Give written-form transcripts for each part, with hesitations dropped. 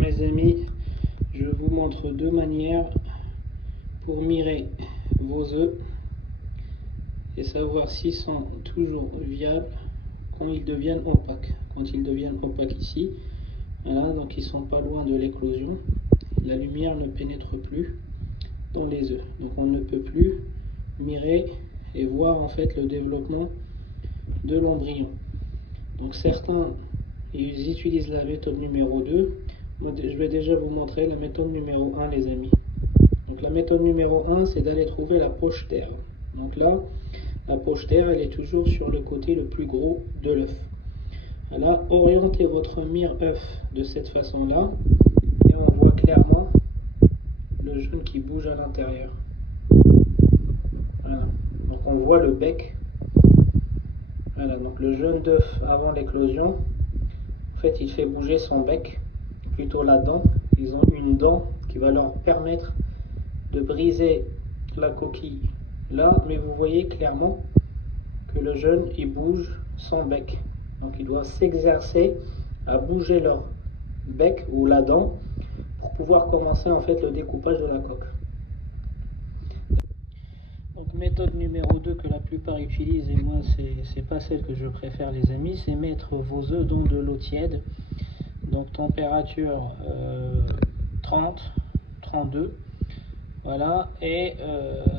mes amis, je vous montre deux manières pour mirer vos œufs et savoir s'ils sont toujours viables quand ils deviennent opaques. Quand ils deviennent opaques ici, voilà, donc ils sont pas loin de l'éclosion, la lumière ne pénètre plus dans les œufs, donc on ne peut plus mirer et voir en fait le développement de l'embryon. Donc certains ils utilisent la méthode numéro 2. Moi, je vais déjà vous montrer la méthode numéro 1 les amis. Donc la méthode numéro 1 c'est d'aller trouver la poche d'air. Donc là la poche d'air elle est toujours sur le côté le plus gros de l'œuf. Là orientez votre mire-œuf de cette façon là et on voit clairement le jaune qui bouge à l'intérieur. Voilà. Donc on voit le bec. Voilà, donc le jaune d'œuf avant l'éclosion, en fait il fait bouger son bec, plutôt la dent. Ils ont une dent qui va leur permettre de briser la coquille là, mais vous voyez clairement que le jaune il bouge son bec. Donc ils doivent s'exercer à bouger leur bec ou la dent pour pouvoir commencer en fait le découpage de la coque. Donc méthode numéro 2 que la plupart utilisent, et moi c'est pas celle que je préfère les amis, c'est mettre vos œufs dans de l'eau tiède, donc température 30, 32, voilà. Et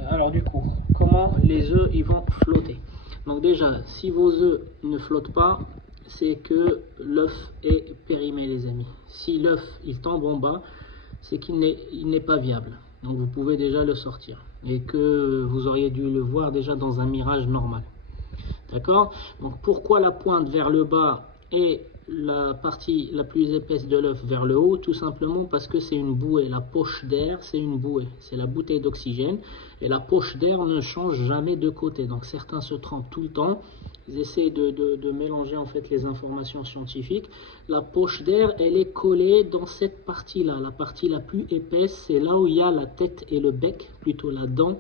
alors du coup, comment les œufs ils vont flotter? Donc déjà, si vos œufs ne flottent pas, c'est que l'œuf est périmé les amis. Si l'œuf il tombe en bas, c'est qu'il n'est pas viable. Donc vous pouvez déjà le sortir et que vous auriez dû le voir déjà dans un mirage normal. D'accord? Donc pourquoi la pointe vers le bas et la partie la plus épaisse de l'œuf vers le haut? Tout simplement parce que c'est une bouée. La poche d'air c'est une bouée, c'est la bouteille d'oxygène, et la poche d'air ne change jamais de côté. Donc certains se trompent tout le temps, ils essaient de mélanger en fait les informations scientifiques. La poche d'air elle est collée dans cette partie là, la partie la plus épaisse, c'est là où il y a la tête et le bec, plutôt la dent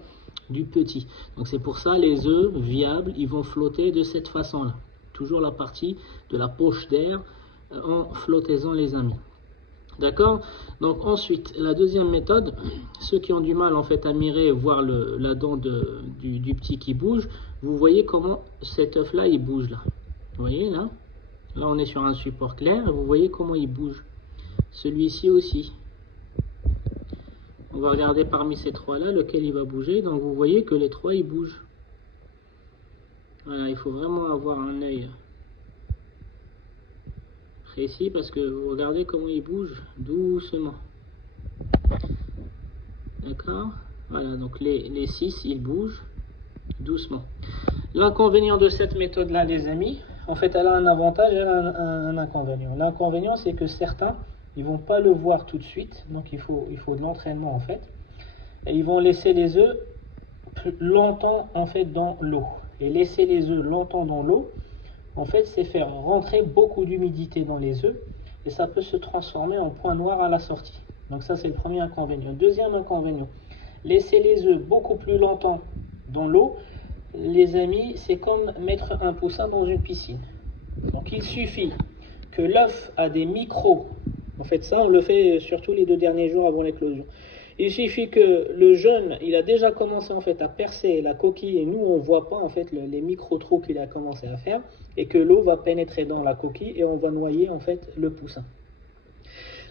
du petit. Donc c'est pour ça les œufs viables ils vont flotter de cette façon là, toujours la partie de la poche d'air en flottaison les amis. D'accord? Donc ensuite la deuxième méthode, ceux qui ont du mal en fait à mirer et voir la dent du petit qui bouge, vous voyez comment cet œuf là il bouge là, vous voyez là on est sur un support clair et vous voyez comment il bouge. Celui-ci aussi, on va regarder parmi ces trois là lequel il va bouger. Donc vous voyez que les trois ils bougent. Voilà, il faut vraiment avoir un œil précis parce que vous regardez comment il bouge doucement. D'accord? Voilà, donc les 6 ils bougent doucement. L'inconvénient de cette méthode là les amis, en fait elle a un avantage et elle a un inconvénient. L'inconvénient c'est que certains ils vont pas le voir tout de suite, donc il faut de l'entraînement en fait, et ils vont laisser les œufs longtemps en fait dans l'eau. Et laisser les œufs longtemps dans l'eau, en fait c'est faire rentrer beaucoup d'humidité dans les œufs et ça peut se transformer en point noir à la sortie. Donc ça c'est le premier inconvénient. Deuxième inconvénient, laisser les œufs beaucoup plus longtemps dans l'eau, les amis, c'est comme mettre un poussin dans une piscine. Donc il suffit que l'œuf a des micros, en fait ça on le fait surtout les 2 derniers jours avant l'éclosion. Il suffit que le jaune, il a déjà commencé en fait à percer la coquille et nous on voit pas en fait les micro-trous qu'il a commencé à faire, et que l'eau va pénétrer dans la coquille et on va noyer en fait le poussin.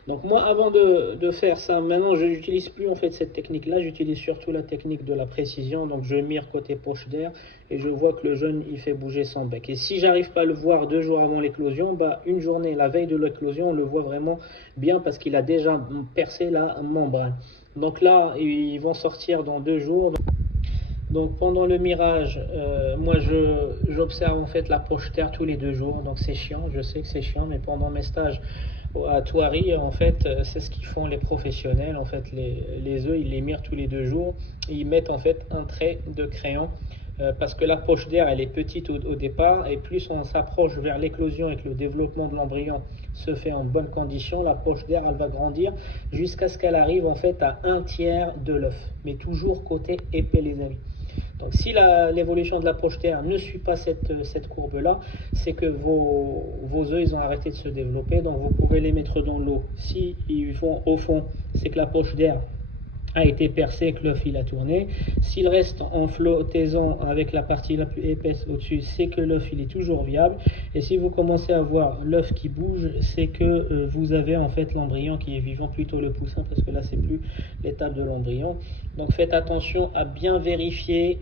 Donc moi avant de faire ça, maintenant je n'utilise plus en fait cette technique là, j'utilise surtout la technique de la précision. Donc je mire côté poche d'air et je vois que le jaune il fait bouger son bec. Et si j'arrive pas à le voir 2 jours avant l'éclosion, bah une journée, la veille de l'éclosion, on le voit vraiment bien parce qu'il a déjà percé la membrane. Donc là ils vont sortir dans 2 jours. Donc pendant le mirage, moi j'observe en fait la poche d'air tous les 2 jours. Donc c'est chiant, je sais que c'est chiant, mais pendant mes stages à Thoiry, en fait, c'est ce qu'ils font les professionnels. En fait, les œufs, ils les mirent tous les 2 jours. Et ils mettent en fait un trait de crayon parce que la poche d'air, elle est petite au départ. Et plus on s'approche vers l'éclosion et que le développement de l'embryon se fait en bonne condition, la poche d'air, elle va grandir jusqu'à ce qu'elle arrive en fait à 1/3 de l'œuf. Mais toujours côté épais, les amis. Donc si l'évolution de la poche d'air ne suit pas cette courbe-là, c'est que vos œufs ils ont arrêté de se développer, donc vous pouvez les mettre dans l'eau. Si ils vont au fond, c'est que la poche d'air a été percée, que l'œuf il a tourné. S'il reste en flottaison avec la partie la plus épaisse au-dessus, c'est que l'œuf il est toujours viable. Et si vous commencez à voir l'œuf qui bouge, c'est que vous avez en fait l'embryon qui est vivant, plutôt le poussin, parce que là c'est plus l'étape de l'embryon. Donc faites attention à bien vérifier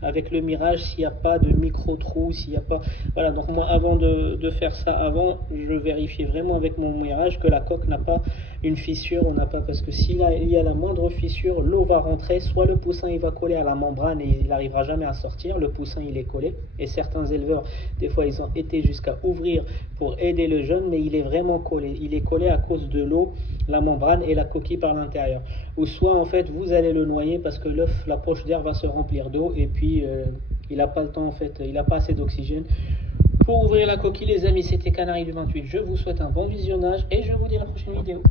avec le mirage s'il n'y a pas de micro-trous, s'il n'y a pas... Voilà, donc moi avant de faire ça, je vérifiais vraiment avec mon mirage que la coque n'a pas une fissure, on n'a pas, parce que s'il y a la moindre fissure, l'eau va rentrer, soit le poussin il va coller à la membrane et il n'arrivera jamais à sortir, le poussin il est collé, et certains éleveurs, des fois ils ont été jusqu'à ouvrir pour aider le jeune, mais il est vraiment collé, il est collé à cause de l'eau, la membrane et la coquille par l'intérieur. Ou soit en fait vous allez le noyer parce que l'œuf, la poche d'air va se remplir d'eau et puis il n'a pas le temps en fait, il n'a pas assez d'oxygène pour ouvrir la coquille. Les amis, c'était Canari du 28, je vous souhaite un bon visionnage et je vous dis à la prochaine vidéo.